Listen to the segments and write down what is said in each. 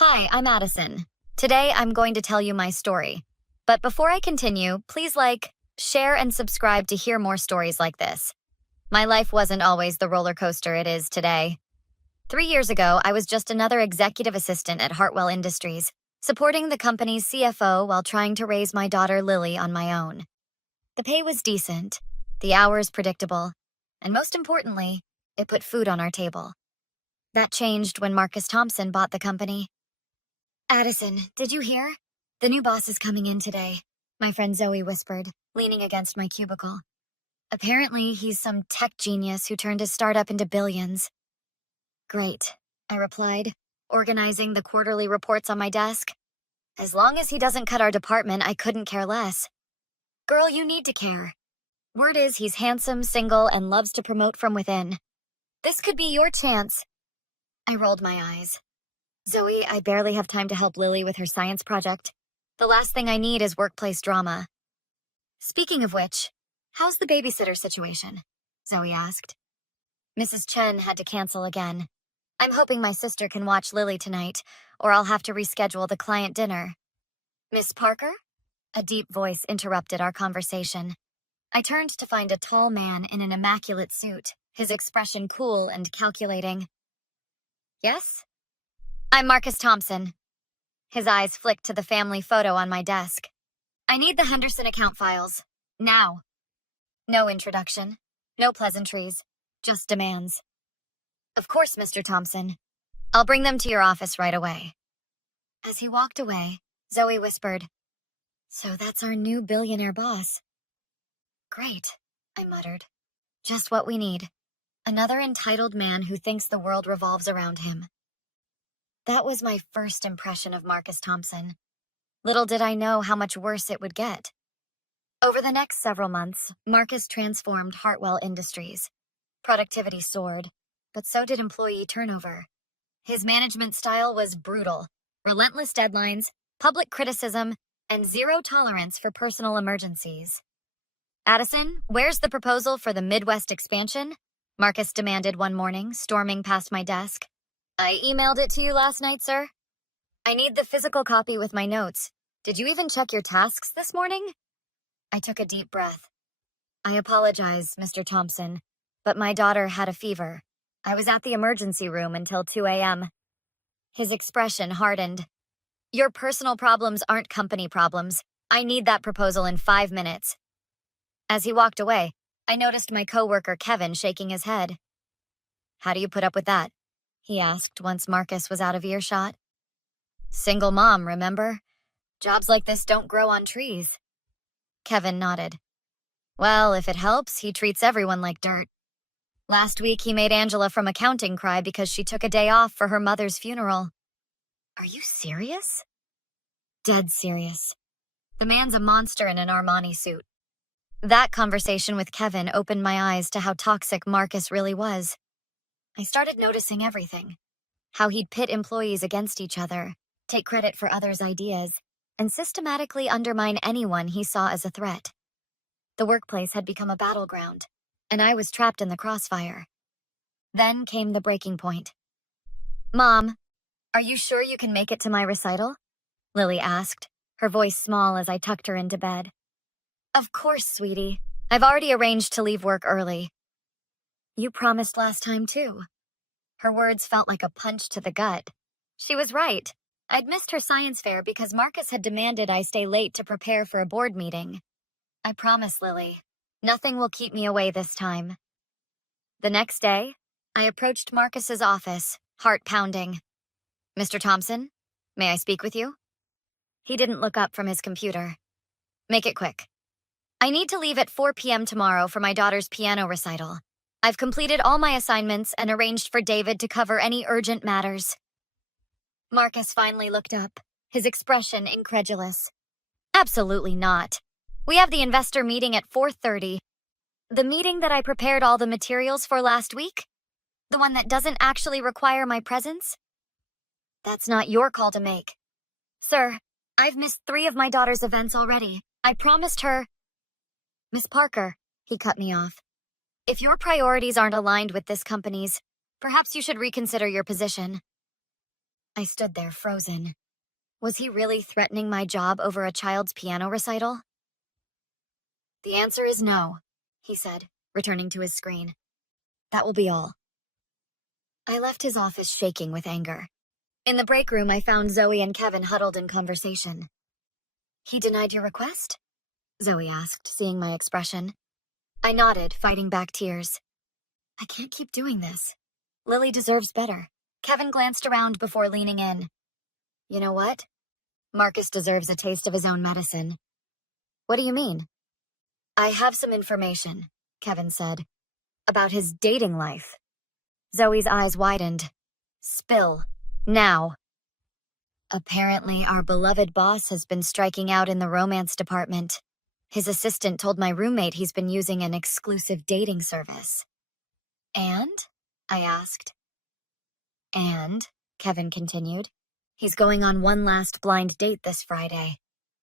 Hi, I'm Addison. Today I'm going to tell you my story. But before I continue, please like, share, and subscribe to hear more stories like this. My life wasn't always the roller coaster it is today. 3 years ago, I was just another executive assistant at Hartwell Industries, supporting the company's CFO while trying to raise my daughter Lily on my own. The pay was decent, the hours predictable, and most importantly, it put food on our table. That changed when Marcus Thompson bought the company. Addison, did you hear? The new boss is coming in today, my friend Zoe whispered, leaning against my cubicle. Apparently, he's some tech genius who turned his startup into billions. Great, I replied, organizing the quarterly reports on my desk. As long as he doesn't cut our department, I couldn't care less. Girl, you need to care. Word is he's handsome, single, and loves to promote from within. This could be your chance. I rolled my eyes. Zoe, I barely have time to help Lily with her science project. The last thing I need is workplace drama. Speaking of which, how's the babysitter situation? Zoe asked. Mrs. Chen had to cancel again. I'm hoping my sister can watch Lily tonight, or I'll have to reschedule the client dinner. Miss Parker? A deep voice interrupted our conversation. I turned to find a tall man in an immaculate suit, his expression cool and calculating. Yes? I'm Marcus Thompson. His eyes flicked to the family photo on my desk. I need the Henderson account files. Now. No introduction. No pleasantries. Just demands. Of course, Mr. Thompson. I'll bring them to your office right away. As he walked away, Zoe whispered, So that's our new billionaire boss. Great, I muttered. Just what we need. Another entitled man who thinks the world revolves around him. That was my first impression of Marcus Thompson. Little did I know how much worse it would get. Over the next several months, Marcus transformed Hartwell Industries. Productivity soared, but so did employee turnover. His management style was brutal, relentless deadlines, public criticism, and zero tolerance for personal emergencies. Addison, where's the proposal for the Midwest expansion? Marcus demanded one morning, storming past my desk. I emailed it to you last night, sir. I need the physical copy with my notes. Did you even check your tasks this morning? I took a deep breath. I apologize, Mr. Thompson, but my daughter had a fever. I was at the emergency room until 2 a.m. His expression hardened. Your personal problems aren't company problems. I need that proposal in 5 minutes. As he walked away, I noticed my coworker Kevin shaking his head. How do you put up with that? He asked once Marcus was out of earshot. Single mom, remember? Jobs like this don't grow on trees. Kevin nodded. Well, if it helps, he treats everyone like dirt. Last week, he made Angela from accounting cry because she took a day off for her mother's funeral. Are you serious? Dead serious. The man's a monster in an Armani suit. That conversation with Kevin opened my eyes to how toxic Marcus really was. I started noticing everything. How he'd pit employees against each other, take credit for others' ideas, and systematically undermine anyone he saw as a threat. The workplace had become a battleground, and I was trapped in the crossfire. Then came the breaking point. Mom, are you sure you can make it to my recital? Lily asked, her voice small as I tucked her into bed. Of course, sweetie. I've already arranged to leave work early. You promised last time, too. Her words felt like a punch to the gut. She was right. I'd missed her science fair because Marcus had demanded I stay late to prepare for a board meeting. I promise, Lily. Nothing will keep me away this time. The next day, I approached Marcus's office, heart pounding. Mr. Thompson, may I speak with you? He didn't look up from his computer. Make it quick. I need to leave at 4 p.m. tomorrow for my daughter's piano recital. I've completed all my assignments and arranged for David to cover any urgent matters. Marcus finally looked up, his expression incredulous. Absolutely not. We have the investor meeting at 4:30. The meeting that I prepared all the materials for last week? The one that doesn't actually require my presence? That's not your call to make. Sir, I've missed 3 of my daughter's events already. I promised her. Miss Parker, he cut me off. If your priorities aren't aligned with this company's, perhaps you should reconsider your position. I stood there frozen. Was he really threatening my job over a child's piano recital? The answer is no, he said, returning to his screen. That will be all. I left his office shaking with anger. In the break room, I found Zoe and Kevin huddled in conversation. He denied your request? Zoe asked, seeing my expression. I nodded, fighting back tears. I can't keep doing this. Lily deserves better. Kevin glanced around before leaning in. You know what? Marcus deserves a taste of his own medicine. What do you mean? I have some information, Kevin said, about his dating life. Zoe's eyes widened. Spill. Now. Apparently, our beloved boss has been striking out in the romance department. His assistant told my roommate he's been using an exclusive dating service. And? I asked. And, Kevin continued, he's going on one last blind date this Friday.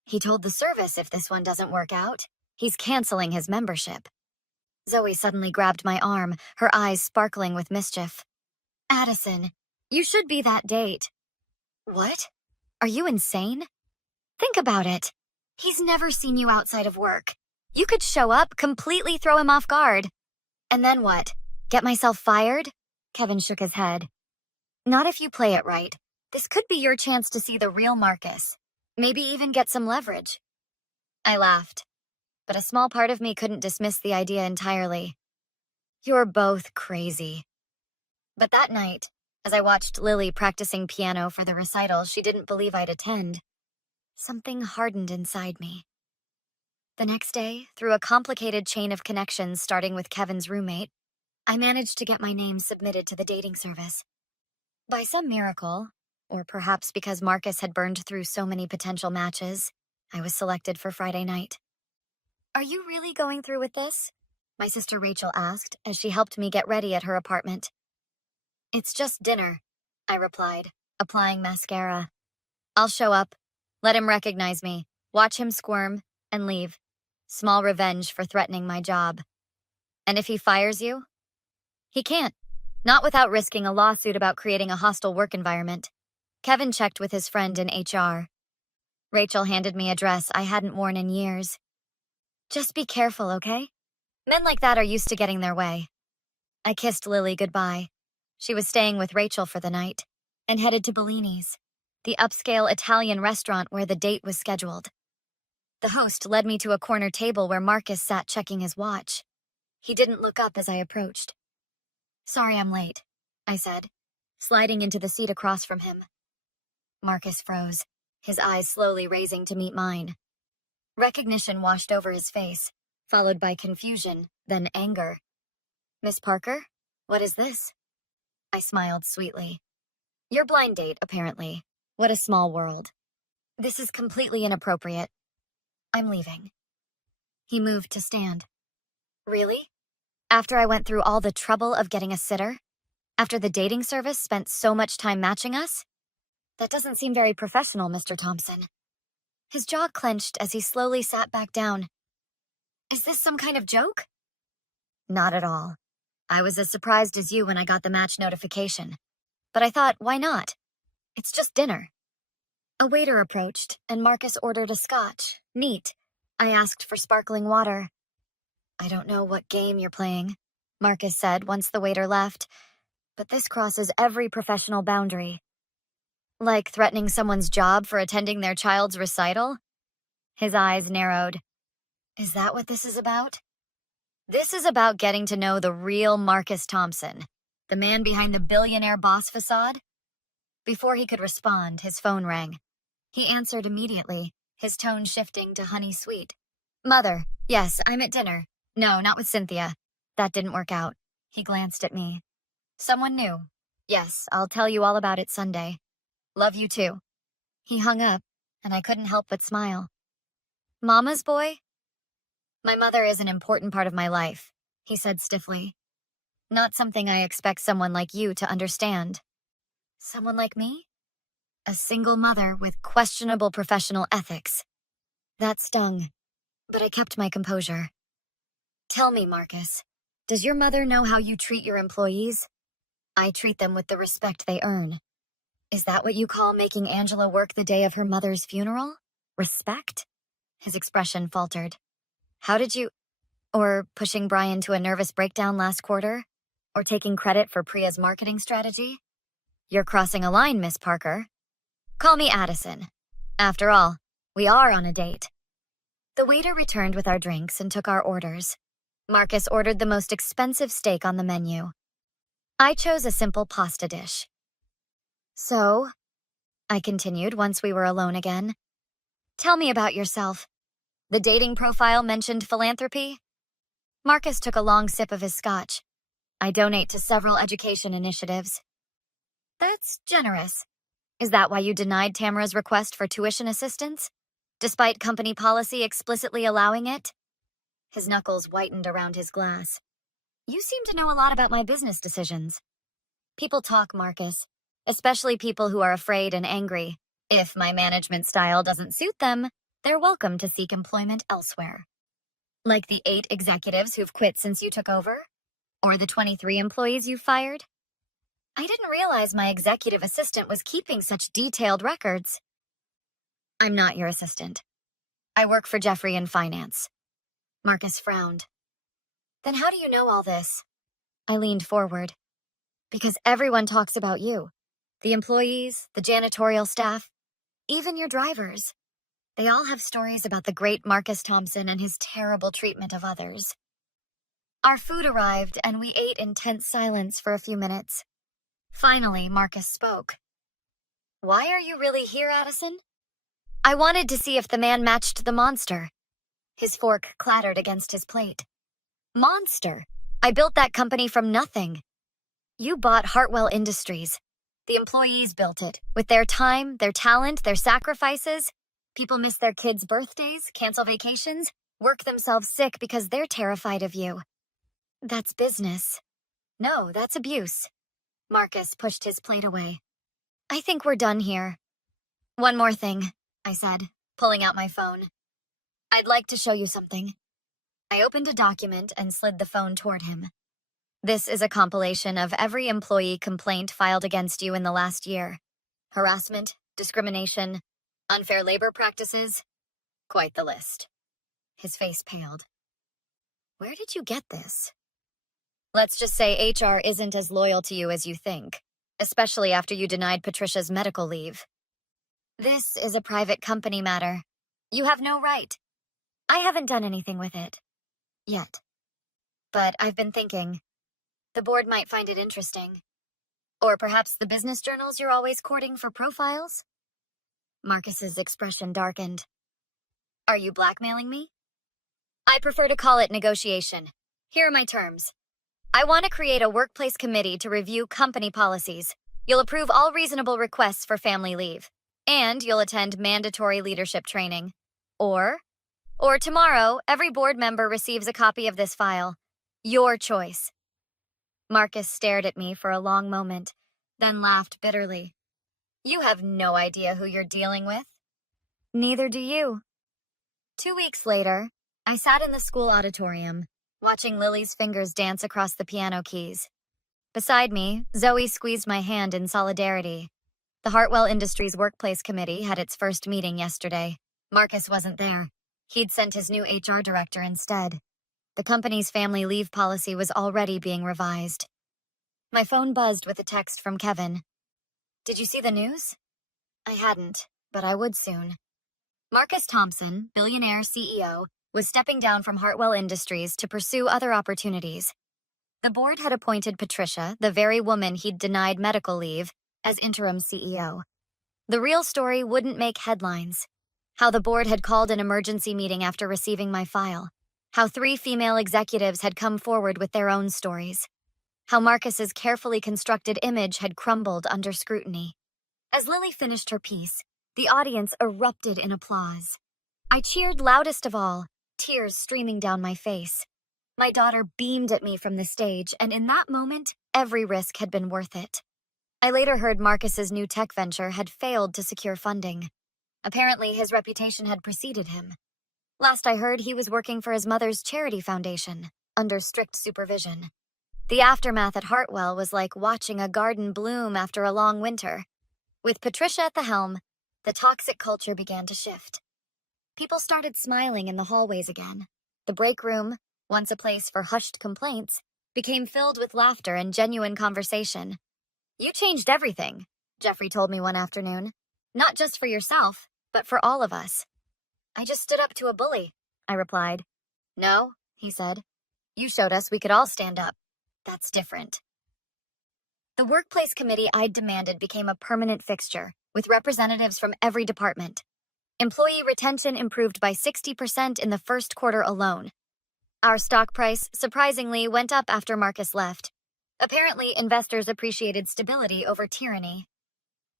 He told the service if this one doesn't work out, he's canceling his membership. Zoe suddenly grabbed my arm, her eyes sparkling with mischief. Addison, you should be that date. What? Are you insane? Think about it. He's never seen you outside of work. You could show up, completely throw him off guard. And then what? Get myself fired? Kevin shook his head. Not if you play it right. This could be your chance to see the real Marcus. Maybe even get some leverage. I laughed, but a small part of me couldn't dismiss the idea entirely. You're both crazy. But that night, as I watched Lily practicing piano for the recital she didn't believe I'd attend, something hardened inside me. The next day, through a complicated chain of connections starting with Kevin's roommate, I managed to get my name submitted to the dating service. By some miracle, or perhaps because Marcus had burned through so many potential matches, I was selected for Friday night. Are you really going through with this? My sister Rachel asked as she helped me get ready at her apartment. It's just dinner, I replied, applying mascara. I'll show up, let him recognize me, watch him squirm, and leave. Small revenge for threatening my job. And if he fires you? He can't. Not without risking a lawsuit about creating a hostile work environment. Kevin checked with his friend in HR. Rachel handed me a dress I hadn't worn in years. Just be careful, okay? Men like that are used to getting their way. I kissed Lily goodbye. She was staying with Rachel for the night and headed to Bellini's, the upscale Italian restaurant where the date was scheduled. The host led me to a corner table where Marcus sat checking his watch. He didn't look up as I approached. Sorry I'm late, I said, sliding into the seat across from him. Marcus froze, his eyes slowly raising to meet mine. Recognition washed over his face, followed by confusion, then anger. Miss Parker, what is this? I smiled sweetly. Your blind date, apparently. What a small world. This is completely inappropriate. I'm leaving. He moved to stand. Really? After I went through all the trouble of getting a sitter? After the dating service spent so much time matching us? That doesn't seem very professional, Mr. Thompson. His jaw clenched as he slowly sat back down. Is this some kind of joke? Not at all. I was as surprised as you when I got the match notification. But I thought, why not? It's just dinner. A waiter approached, and Marcus ordered a scotch. Neat. I asked for sparkling water. I don't know what game you're playing, Marcus said once the waiter left, but this crosses every professional boundary. Like threatening someone's job for attending their child's recital? His eyes narrowed. Is that what this is about? This is about getting to know the real Marcus Thompson, the man behind the billionaire boss facade. Before he could respond, his phone rang. He answered immediately, his tone shifting to honey sweet. Mother, yes, I'm at dinner. No, not with Cynthia. That didn't work out. He glanced at me. Someone new. Yes, I'll tell you all about it Sunday. Love you too. He hung up, and I couldn't help but smile. Mama's boy? My mother is an important part of my life, he said stiffly. Not something I expect someone like you to understand. Someone like me? A single mother with questionable professional ethics. That stung, but I kept my composure. Tell me, Marcus, does your mother know how you treat your employees? I treat them with the respect they earn. Is that what you call making Angela work the day of her mother's funeral? Respect? His expression faltered. How did you... Or pushing Brian to a nervous breakdown last quarter? Or taking credit for Priya's marketing strategy? You're crossing a line, Miss Parker. Call me Addison. After all, we are on a date. The waiter returned with our drinks and took our orders. Marcus ordered the most expensive steak on the menu. I chose a simple pasta dish. So, I continued once we were alone again. Tell me about yourself. The dating profile mentioned philanthropy? Marcus took a long sip of his scotch. I donate to several education initiatives. That's generous. Is that why you denied Tamara's request for tuition assistance, despite company policy explicitly allowing it? His knuckles whitened around his glass. You seem to know a lot about my business decisions. People talk, Marcus, especially people who are afraid and angry. If my management style doesn't suit them, they're welcome to seek employment elsewhere. Like the 8 executives who've quit since you took over? Or the 23 employees you've fired? I didn't realize my executive assistant was keeping such detailed records. I'm not your assistant. I work for Jeffrey in finance. Marcus frowned. Then how do you know all this? I leaned forward. Because everyone talks about you. The employees, the janitorial staff, even your drivers. They all have stories about the great Marcus Thompson and his terrible treatment of others. Our food arrived, and we ate in tense silence for a few minutes. Finally, Marcus spoke. Why are you really here, Addison? I wanted to see if the man matched the monster. His fork clattered against his plate. Monster? I built that company from nothing. You bought Hartwell Industries. The employees built it. With their time, their talent, their sacrifices. People miss their kids' birthdays, cancel vacations, work themselves sick because they're terrified of you. That's business. No, that's abuse. Marcus pushed his plate away. I think we're done here. One more thing, I said, pulling out my phone. I'd like to show you something. I opened a document and slid the phone toward him. This is a compilation of every employee complaint filed against you in the last year. Harassment, discrimination, unfair labor practices. Quite the list. His face paled. Where did you get this? Let's just say HR isn't as loyal to you as you think, especially after you denied Patricia's medical leave. This is a private company matter. You have no right. I haven't done anything with it. Yet. But I've been thinking. The board might find it interesting. Or perhaps the business journals you're always courting for profiles? Marcus's expression darkened. Are you blackmailing me? I prefer to call it negotiation. Here are my terms. I want to create a workplace committee to review company policies. You'll approve all reasonable requests for family leave. And you'll attend mandatory leadership training. Or tomorrow, every board member receives a copy of this file. Your choice. Marcus stared at me for a long moment, then laughed bitterly. You have no idea who you're dealing with. Neither do you. 2 weeks later, I sat in the school auditorium, watching Lily's fingers dance across the piano keys. Beside me, Zoe squeezed my hand in solidarity. The Hartwell Industries Workplace Committee had its first meeting yesterday. Marcus wasn't there. He'd sent his new HR director instead. The company's family leave policy was already being revised. My phone buzzed with a text from Kevin. Did you see the news? I hadn't, but I would soon. Marcus Thompson, billionaire CEO, was stepping down from Hartwell Industries to pursue other opportunities. The board had appointed Patricia, the very woman he'd denied medical leave, as interim CEO. The real story wouldn't make headlines. How the board had called an emergency meeting after receiving my file. How 3 female executives had come forward with their own stories. How Marcus's carefully constructed image had crumbled under scrutiny. As Lily finished her piece, the audience erupted in applause. I cheered loudest of all, tears streaming down my face. My daughter beamed at me from the stage, and in that moment, every risk had been worth it. I later heard Marcus's new tech venture had failed to secure funding. Apparently, his reputation had preceded him. Last I heard, he was working for his mother's charity foundation, under strict supervision. The aftermath at Hartwell was like watching a garden bloom after a long winter. With Patricia at the helm, the toxic culture began to shift. People started smiling in the hallways again. The break room, once a place for hushed complaints, became filled with laughter and genuine conversation. "You changed everything," Jeffrey told me one afternoon. "Not just for yourself, but for all of us." "I just stood up to a bully," I replied. "No," he said. "You showed us we could all stand up. That's different." The workplace committee I'd demanded became a permanent fixture, with representatives from every department. Employee retention improved by 60% in the first quarter alone. Our stock price, surprisingly, went up after Marcus left. Apparently, investors appreciated stability over tyranny.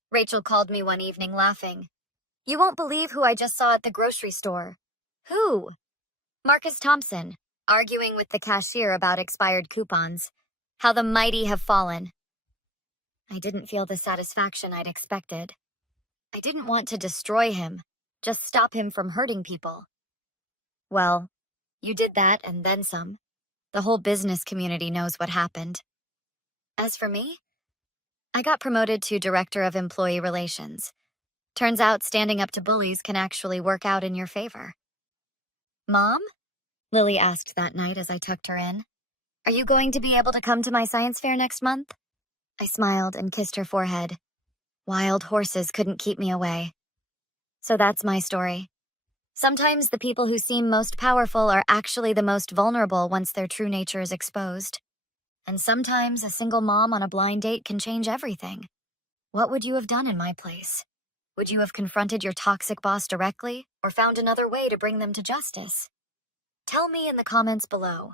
Rachel called me one evening laughing. "You won't believe who I just saw at the grocery store." "Who?" "Marcus Thompson, arguing with the cashier about expired coupons. How the mighty have fallen." I didn't feel the satisfaction I'd expected. I didn't want to destroy him, just stop him from hurting people. "Well, you did that and then some. The whole business community knows what happened." As for me, I got promoted to Director of Employee Relations. Turns out standing up to bullies can actually work out in your favor. "Mom?" Lily asked that night as I tucked her in. "Are you going to be able to come to my science fair next month?" I smiled and kissed her forehead. Wild horses couldn't keep me away. So that's my story. Sometimes the people who seem most powerful are actually the most vulnerable once their true nature is exposed. And sometimes a single mom on a blind date can change everything. What would you have done in my place? Would you have confronted your toxic boss directly, or found another way to bring them to justice? Tell me in the comments below.